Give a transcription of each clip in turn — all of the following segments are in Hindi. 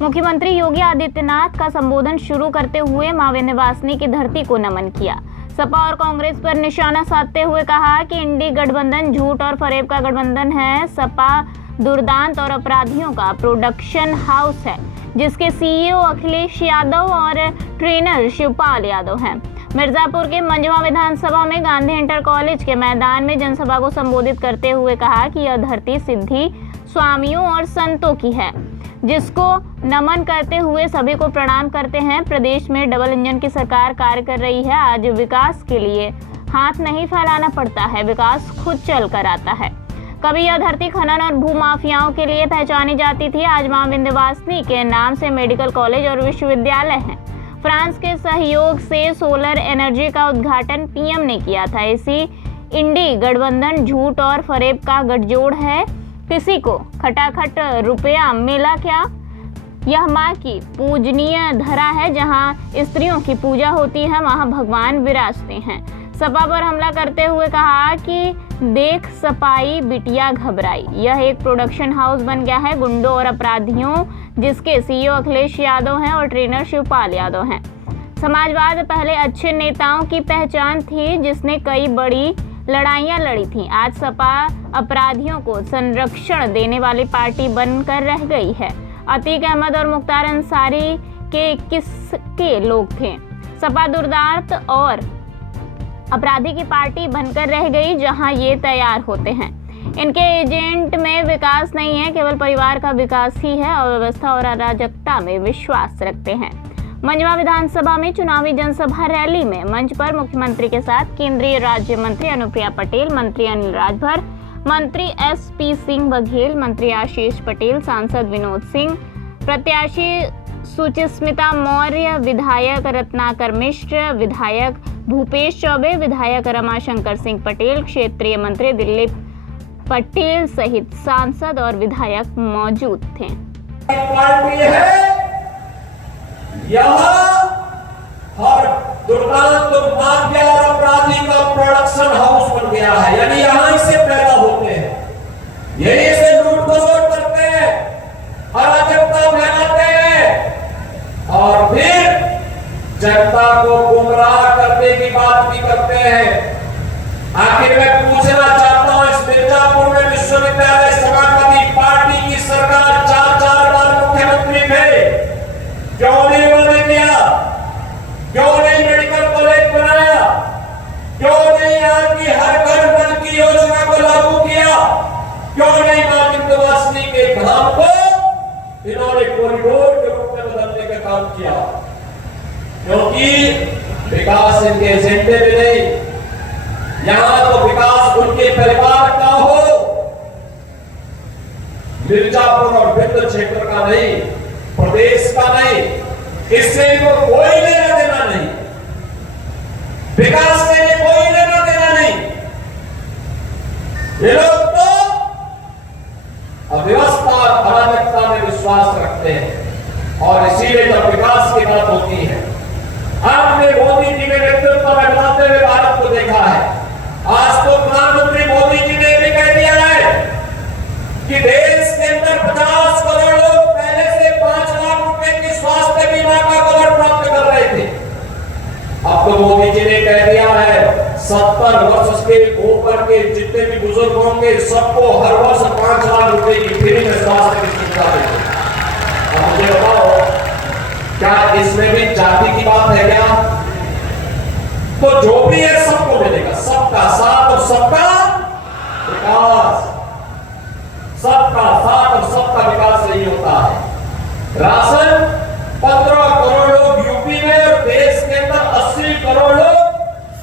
मुख्यमंत्री योगी आदित्यनाथ का संबोधन शुरू करते हुए मां विंध्यवासिनी की धरती को नमन किया। सपा और कांग्रेस पर निशाना साधते हुए कहा कि इंडी गठबंधन झूठ और फरेब का गठबंधन है। सपा दुर्दांत और अपराधियों का प्रोडक्शन हाउस है, जिसके सीईओ अखिलेश यादव और ट्रेनर शिवपाल यादव हैं। मिर्जापुर के मंझवा विधानसभा में गांधी इंटर कॉलेज के मैदान में जनसभा को संबोधित करते हुए कहा कि यह धरती सिद्धि स्वामियों और संतों की है, जिसको नमन करते हुए सभी को प्रणाम करते हैं। प्रदेश में डबल इंजन की सरकार कार्य कर रही है। आज विकास के लिए हाथ नहीं फैलाना पड़ता है, विकास खुद चल कर आता है। कभी यह धरती खनन और भूमाफियाओं के लिए पहचानी जाती थी। आज मां विंध्यवासिनी के नाम से मेडिकल कॉलेज और विश्वविद्यालय हैं। फ्रांस के सहयोग से सोलर एनर्जी का उद्घाटन पीएम ने किया था। इसी इंडी गठबंधन झूठ और फरेब का गठजोड़ है। किसी को खटाखट रुपया मिला क्या? यह माँ की पूजनीय धरा है। जहाँ स्त्रियों की पूजा होती है, वहाँ भगवान विराजते हैं। सपा पर हमला करते हुए कहा कि देख सपाई बिटिया घबराई। यह एक प्रोडक्शन हाउस बन गया है गुंडों और अपराधियों, जिसके सीईओ अखिलेश यादव हैं और ट्रेनर शिवपाल यादव हैं। समाजवाद पहले अच्छे नेताओं की पहचान थी, जिसने कई बड़ी लड़ाइयां लड़ी थी। आज सपा अपराधियों को संरक्षण देने वाली पार्टी बनकर रह गई है। अतीक अहमद और मुख्तार अंसारी के किसके लोग थे? सपा दुर्दांत और अपराधी की पार्टी बनकर रह गई, जहां ये तैयार होते हैं। इनके एजेंट में विकास नहीं है, केवल परिवार का विकास ही है। अव्यवस्था और अराजकता में विश्वास रखते हैं। मंझवा विधानसभा में चुनावी जनसभा रैली में मंच पर मुख्यमंत्री के साथ केंद्रीय राज्य मंत्री अनुप्रिया पटेल, मंत्री अनिल राजभर, मंत्री एसपी सिंह बघेल, मंत्री आशीष पटेल, सांसद विनोद सिंह, प्रत्याशी सुचिस्मिता मौर्य, विधायक रत्नाकर मिश्र, विधायक भूपेश चौबे, विधायक रमाशंकर सिंह पटेल, क्षेत्रीय मंत्री दिलीप पटेल सहित सांसद और विधायक मौजूद थे। हर दुर्दांत माफिया और अपराधी का प्रोडक्शन हाउस बन गया है। यानी यहां से पैदा होते हैं, यही से लूट खसोट करते हैं, अराजकता फैलाते हैं और फिर जनता को गुमराह करने की बात भी करते हैं। आखिर मैं पूछना चाहता हूं, इस मिर्जापुर में विश्वविद्यालय समाजवादी पार्टी की सरकार 4 बार मुख्यमंत्री थे, क्यों नहीं उन्होंने किया? क्यों नहीं मेडिकल कॉलेज बनाया? क्यों नहीं यहाँ की हर घर नल की योजना को लागू किया? क्यों नहीं मां विंध्यवासिनी के धाम को इन्होंने कॉरिडोर के रूप में बदलने का काम किया? क्योंकि विकास इनके एजेंडे में नहीं। यहाँ तो विकास उनके परिवार का हो, मिर्जापुर और विंध्य क्षेत्र का नहीं, प्रदेश का नहीं, इससे इनको कोई लेना देना नहीं, विकास से कोई लेना देना नहीं। ये लोग तो अव्यवस्था और अराजकता में विश्वास रखते हैं और इसीलिए जब विकास की बात होती है, हमने मोदी जी के नेतृत्व में बनाते हुए भारत को देखा है। आज तो प्रधानमंत्री मोदी जी ने भी कह दिया है कि देश के अंदर 50 करोड़ लोग पहले से 5 लाख रुपए की स्वास्थ्य बीमा का कवर प्राप्त कर रहे थे। अब तो मोदी जी ने कह दिया है 70 वर्ष के ऊपर के जितने भी बुजुर्ग होंगे सबको हर वर्ष 5 लाख रुपए की फ्री में स्वास्थ्य की सुविधा देंगे। अब मुझे बताओ, क्या इसमें भी जाति की बात है क्या? तो जो भी है सबको मिलेगा, सबका साथ और सबका विकास। सबका साथ और सबका विकास नहीं होता है। राशन 15 करोड़ लोग यूपी में और देश के अंदर 80 करोड़ लोग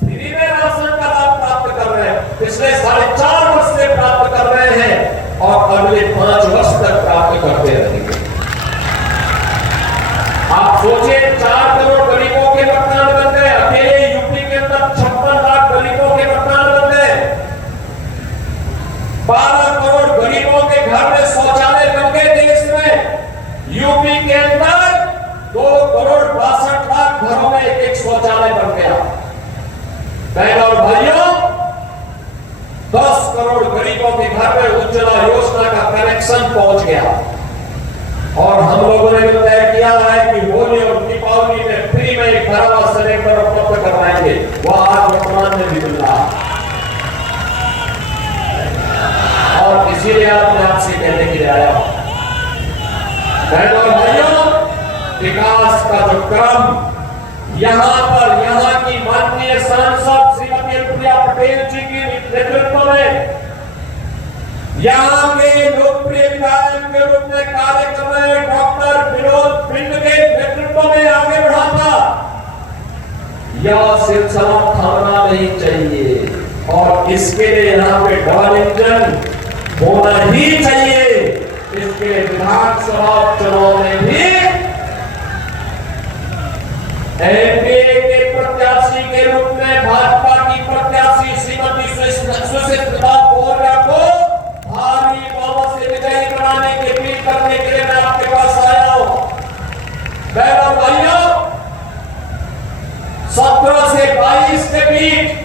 फ्री में राशन का लाभ प्राप्त कर रहे हैं। पिछले 4.5 वर्ष से प्राप्त कर रहे हैं और अगले 5 वर्ष तक प्राप्त करते रहेंगे। आप सोचिए, 4 करोड़ गरीबों के मकान बन गए। अकेले यूपी के अंदर 56 लाख गरीबों के मकान बन गए। 12 करोड़ गरीबों के घर में शौचालय बन गए। देश में यूपी के अंदर 2 करोड़ 62 लाख घरों में एक शौचालय बन गया। बहनों और भाइयों, 10 करोड़ गरीबों के घर में उज्ज्वला योजना का कनेक्शन पहुंच गया और हम लोगों ने बहनों और भाइयों, विकास का जो क्रम यहाँ की माननीय सांसद श्रीमती अनुप्रिया पटेल जी की नेतृत्व में, यहाँ के लोकप्रिय विधायक के रूप में कार्य कर रहे डॉक्टर विनोद बिंद के नेतृत्व में आगे बढ़ा था, यह सिलसिला थामना नहीं चाहिए और इसके लिए यहाँ पे डबल इंजन होना ही चाहिए। इसके विधानसभा चुनाव में भी एनडीए के प्रत्याशी के रूप में भाजपा की प्रत्याशी श्रीमती सुशीला मौर्य को भारी बहुमत से विजयी बनाने की अपील करने के लिए मैं आपके पास आया हूं। बहनों भाइयों, 17 से 22 के बीच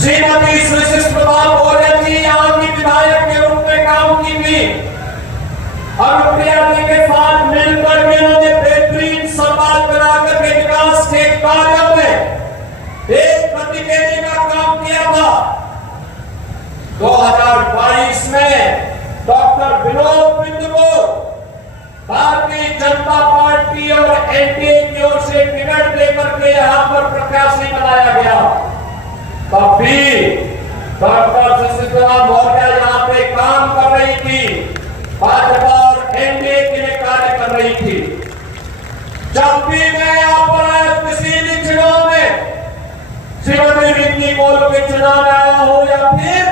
श्रीमती सुशीला मौर्य जी यहाँ की विधायक के रूप में काम की थी। अनुप्रिया जी के साथ मिलकर के उन्होंने बेहतरीन समाज बनाकर के विकास के कार्य में एक गति देने का काम किया था। 2022 में डॉक्टर विनोद बिंद को भारतीय जनता पार्टी और एनडीए की ओर से टिकट देकर के यहाँ पर प्रत्याशी बनाया गया। तब भी डॉक्टर सुशीला मौर्य यहाँ पे काम कर रही थी, भाजपा और एनडीए के लिए कार्य कर रही थी। जब भी मैं यहाँ पर आया किसी भी चुनाव में, श्रीमती रिंकी कोल के चुनाव में आया हो या फिर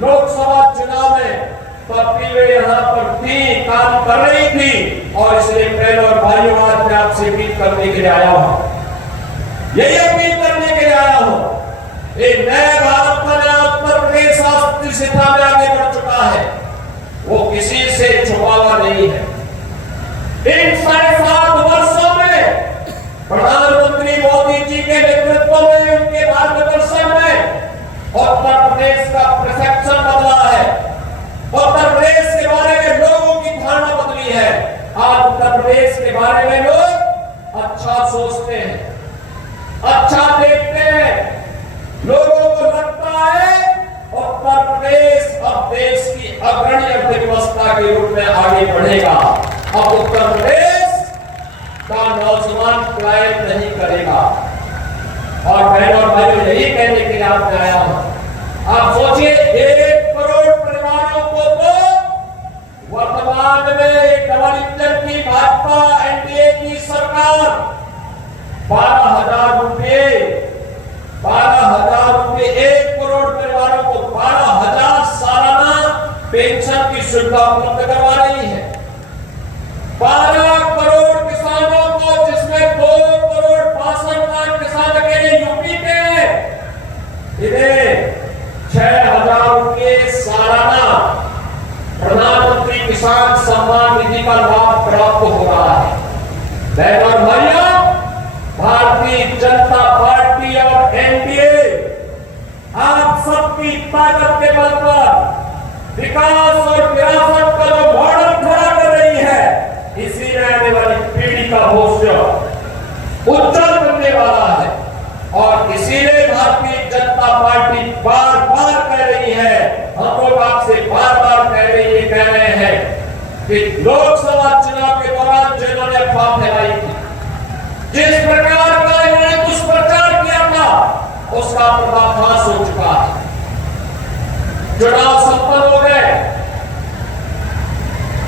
लोकसभा चुनाव में, तब भी वे यहाँ पर थी, काम कर रही थी। और इसलिए बहनों और भाइयों, आज मैं आपसे अपील करने के लिए आया हूँ, यही अपील करने के लिए आया हूँ। एक नए भारत का नया उत्तर प्रदेश राष्ट्रीय दिशा में आगे बढ़ चुका है, वो किसी से छुपा हुआ नहीं है। इन 7.5 वर्षों में प्रधानमंत्री मोदी जी के नेतृत्व में, उनके मार्गदर्शन में उत्तर प्रदेश का परसेप्शन बदला है। उत्तर प्रदेश के बारे में लोगों की धारणा बदली है। आज उत्तर प्रदेश के बारे में लोग अच्छा सोचते हैं, अच्छा देखते हैं। लोगों को लगता है उत्तर प्रदेश अब देश की अग्रणी अर्थव्यवस्था के रूप में आगे बढ़ेगा। अब उत्तर प्रदेश का नौजवान पलायन नहीं करेगा। और बहनों और भाइयों, यही कहने के लिए आप आया हूं। आप सोचिए, 1 करोड़ परिवारों को तो वर्तमान में डबल इंजन की भाजपा एनडीए की सरकार 12,000 रुपये 1 करोड़ परिवारों को 12,000 सालाना पेंशन की सुविधा उपलब्ध करवा रही है। 12 करोड़ किसानों को, जिसमें 2 करोड़ 62 लाख किसान अकेले यूपी के हैं, इन्हें 6,000 रुपये सालाना प्रधानमंत्री किसान सम्मान निधि का लाभ प्राप्त हो रहा है। बहनों और भाइयों, भारतीय जनता पार्टी और एनडीए आप सबकी ताकत के बल पर विकास और विरासत का जो मॉडल खड़ा कर रही है, इसी में आने वाली पीढ़ी का भविष्य उज्जवल बनने वाला है। और इसीलिए भारतीय जनता पार्टी बार बार कह रही है, हम लोग आपसे बार बार कह रहे हैं कि लोकसभा चुनाव के दौरान जिन्होंने अफवाह फैलाई थी, जिस प्रकार का इन्होंने दुष्प्रचार किया था, उसका पर्दाफाश हो चुका है। चुनाव संपन्न हो गए,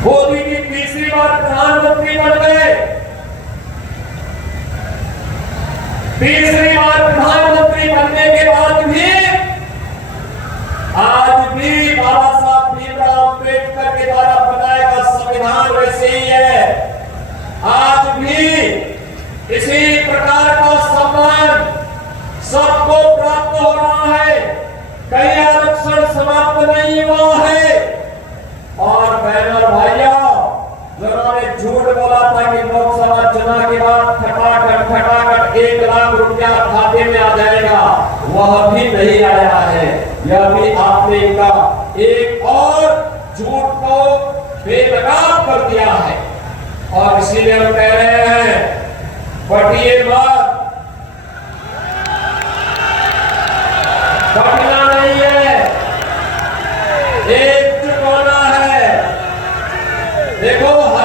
मोदी जी तीसरी बार प्रधानमंत्री बन गए। तीसरी बार प्रधानमंत्री बनने के बाद भी आज भी बाबा साहब भीमराव अम्बेडकर के द्वारा बनाया गया संविधान वैसे ही है। आज भी इसी प्रकार का सम्मान सबको प्राप्त हो रहा है, कहीं आरक्षण समाप्त नहीं हुआ है। और बहनों और भाइयों, जिन्होंने झूठ बोला था कि लोकसभा चुनाव के बाद खटाखट 1 लाख रुपया खाते में आ जाएगा, वह भी नहीं आया है। यह भी आपने इनका एक और झूठ को बेनकाब कर दिया है। और इसीलिए हम कह रहे हैं, बटिए मत, बटना नहीं है, एकजुट होना है। देखो हर